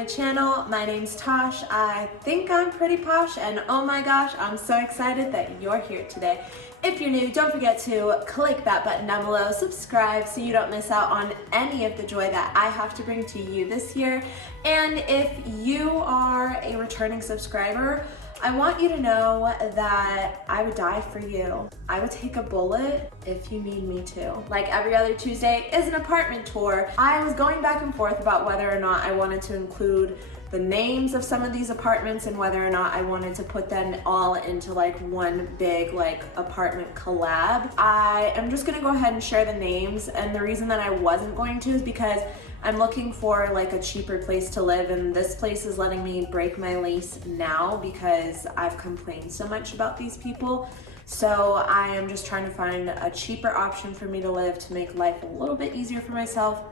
my channel. My name's Tosh. I think I'm pretty posh, and oh my gosh, I'm so excited that you're here today. If you're new, don't forget to click that button down below, subscribe so you don't miss out on any of the joy that I have to bring to you this year. And if you are a returning subscriber, I want you to know that I would die for you. I would take a bullet if you need me to. Like every other Tuesday is an apartment tour. I was going back and forth about whether or not I wanted to include the names of some of these apartments and whether or not I wanted to put them all into like one big like apartment collab. I am just gonna go ahead and share the names, and the reason that I wasn't going to is because I'm looking for like a cheaper place to live, and this place is letting me break my lease now because I've complained so much about these people. So I am just trying to find a cheaper option for me to live to make life a little bit easier for myself.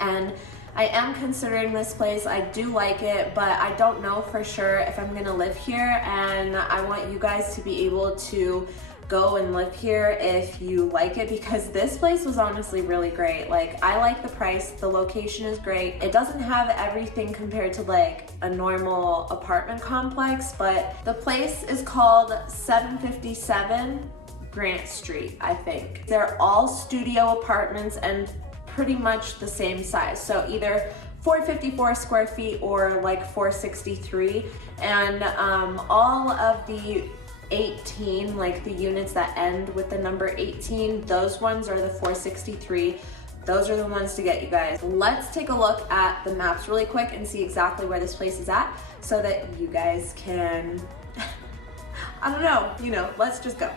And I am considering this place. I do like it, but I don't know for sure if I'm gonna live here, and I want you guys to be able to go and live here if you like it, because this place was honestly really great. Like, I like the price, the location is great. It doesn't have everything compared to like a normal apartment complex, but the place is called 757 Grant Street, I think. They're all studio apartments and pretty much the same size. So either 454 square feet or like 463. And all of the 18, like the units that end with the number 18, those ones are the 463. Those are the ones to get, you guys. Let's take a look at the maps really quick and see exactly where this place is at so that you guys can, I don't know, let's just go.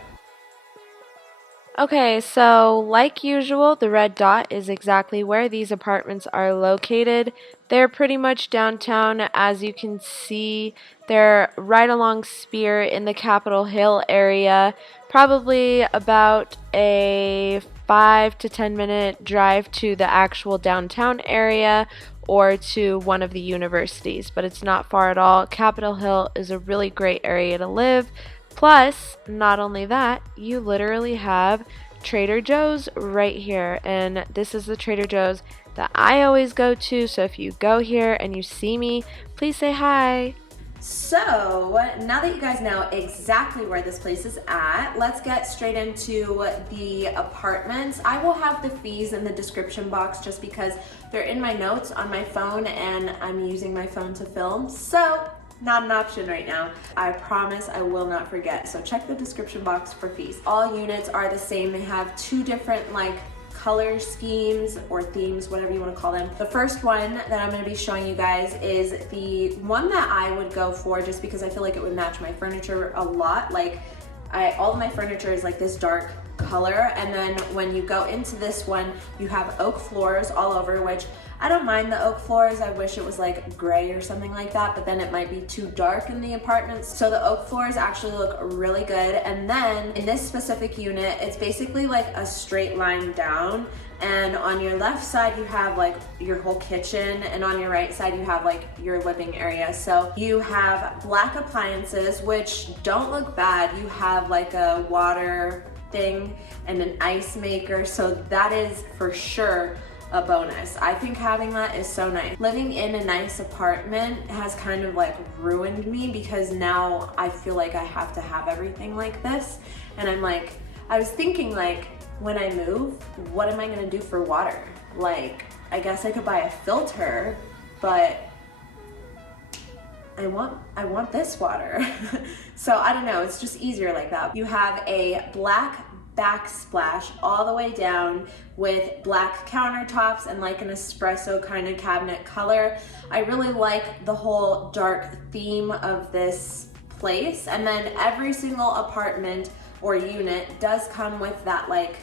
Okay, so like usual, the red dot is exactly where these apartments are located. They're pretty much downtown. As you can see, they're right along Spear in the Capitol Hill area, probably about a 5 to 10 minute drive to the actual downtown area or to one of the universities, but it's not far at all. Capitol Hill is a really great area to live. Plus, not only that, you literally have Trader Joe's right here, and this is the Trader Joe's that I always go to, so if you go here and you see me, please say hi. So now that you guys know exactly where this place is at, let's get straight into the apartments. I will have the fees in the description box just because they're in my notes on my phone and I'm using my phone to film, so not an option right now. I promise I will not forget. So check the description box for fees. All units are the same. They have two different like color schemes or themes, whatever you want to call them. The first one that I'm going to be showing you guys is the one that I would go for just because I feel like it would match my furniture a lot. Like all of my furniture is like this dark color, and then when you go into this one, you have oak floors all over, which I don't mind the oak floors. I wish it was like gray or something like that, but then it might be too dark in the apartments. So the oak floors actually look really good. And then in this specific unit, it's basically like a straight line down. And on your left side, you have like your whole kitchen, and on your right side, you have like your living area. So you have black appliances, which don't look bad. You have like a water thing and an ice maker. So that is for sure a bonus. I think having that is so nice. Living in a nice apartment has kind of like ruined me because now I feel like I have to have everything like this. And I'm like, I was thinking like, when I move, what am I gonna do for water? Like, I guess I could buy a filter, but I want this water. So I don't know, it's just easier like that. You have a black backsplash all the way down with black countertops and like an espresso kind of cabinet color. I really like the whole dark theme of this place. And then every single apartment or unit does come with that like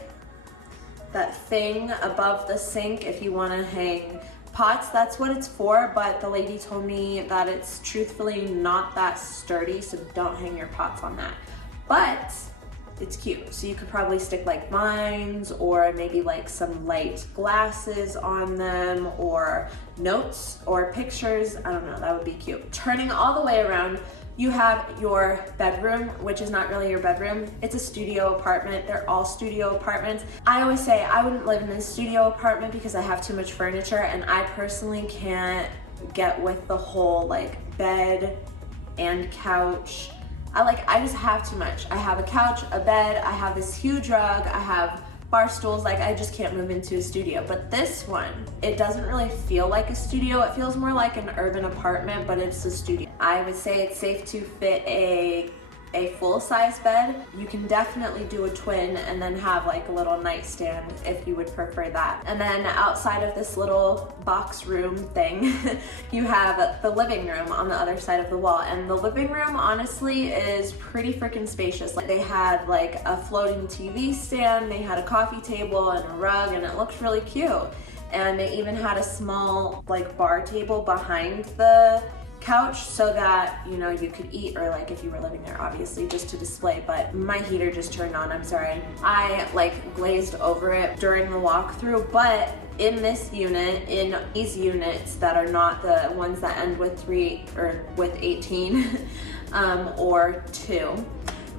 that thing above the sink if you want to hang pots. That's what it's for, but the lady told me that it's truthfully not that sturdy, so don't hang your pots on that. But it's cute, so you could probably stick like vines or maybe like some light glasses on them or notes or pictures. I don't know, that would be cute. Turning all the way around, you have your bedroom, which is not really your bedroom. It's a studio apartment. They're all studio apartments. I always say I wouldn't live in a studio apartment because I have too much furniture, and I personally can't get with the whole like bed and couch. I just have too much. I have a couch, a bed, I have this huge rug, I have bar stools. Like, I just can't move into a studio. But this one, it doesn't really feel like a studio. It feels more like an urban apartment, but it's a studio. I would say it's safe to fit a full-size bed. You can definitely do a twin and then have like a little nightstand if you would prefer that. And then outside of this little box room thing, you have the living room on the other side of the wall. And the living room honestly is pretty freaking spacious. Like, they had like a floating TV stand, they had a coffee table and a rug, and it looked really cute. And they even had a small like bar table behind the couch so that, you know, you could eat, or like if you were living there, obviously, just to display. But my heater just turned on, I'm sorry. I like glazed over it during the walkthrough, but in this unit, in these units that are not the ones that end with 3 or with 18 or 2,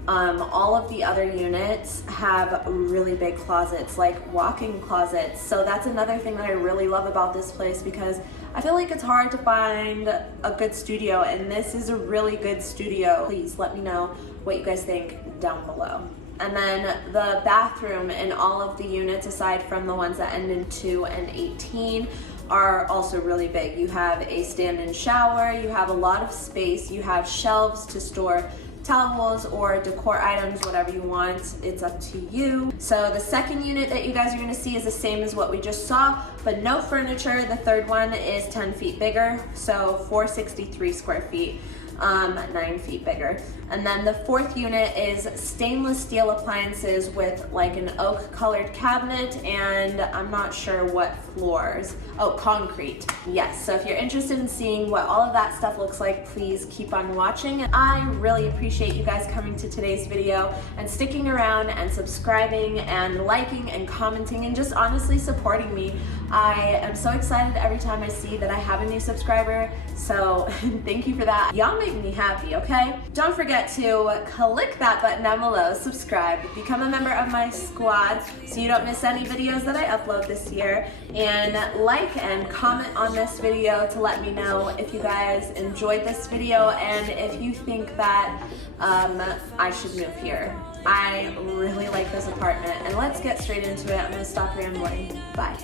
all of the other units have really big closets, like walk-in closets. So that's another thing that I really love about this place, because I feel like it's hard to find a good studio, and this is a really good studio. Please let me know what you guys think down below. And then the bathroom in all of the units, aside from the ones that end in 2 and 18, are also really big. You have a stand-in shower, you have a lot of space, you have shelves to store towels or decor items, whatever you want, it's up to you. So the second unit that you guys are gonna see is the same as what we just saw, but no furniture. The third one is 10 feet bigger, so 463 square feet. 9 feet bigger. And then the fourth unit is stainless steel appliances with like an oak colored cabinet, and I'm not sure what floors. Oh, concrete. Yes, so if you're interested in seeing what all of that stuff looks like, please keep on watching. I really appreciate you guys coming to today's video and sticking around and subscribing and liking and commenting and just honestly supporting me. I am so excited every time I see that I have a new subscriber, so thank you for that. Y'all make me happy, okay? Don't forget to click that button down below, subscribe, become a member of my squad so you don't miss any videos that I upload this year, and like and comment on this video to let me know if you guys enjoyed this video and if you think that I should move here. I really like this apartment, and let's get straight into it. I'm gonna stop rambling. Bye.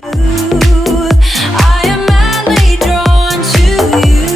I am madly drawn to you.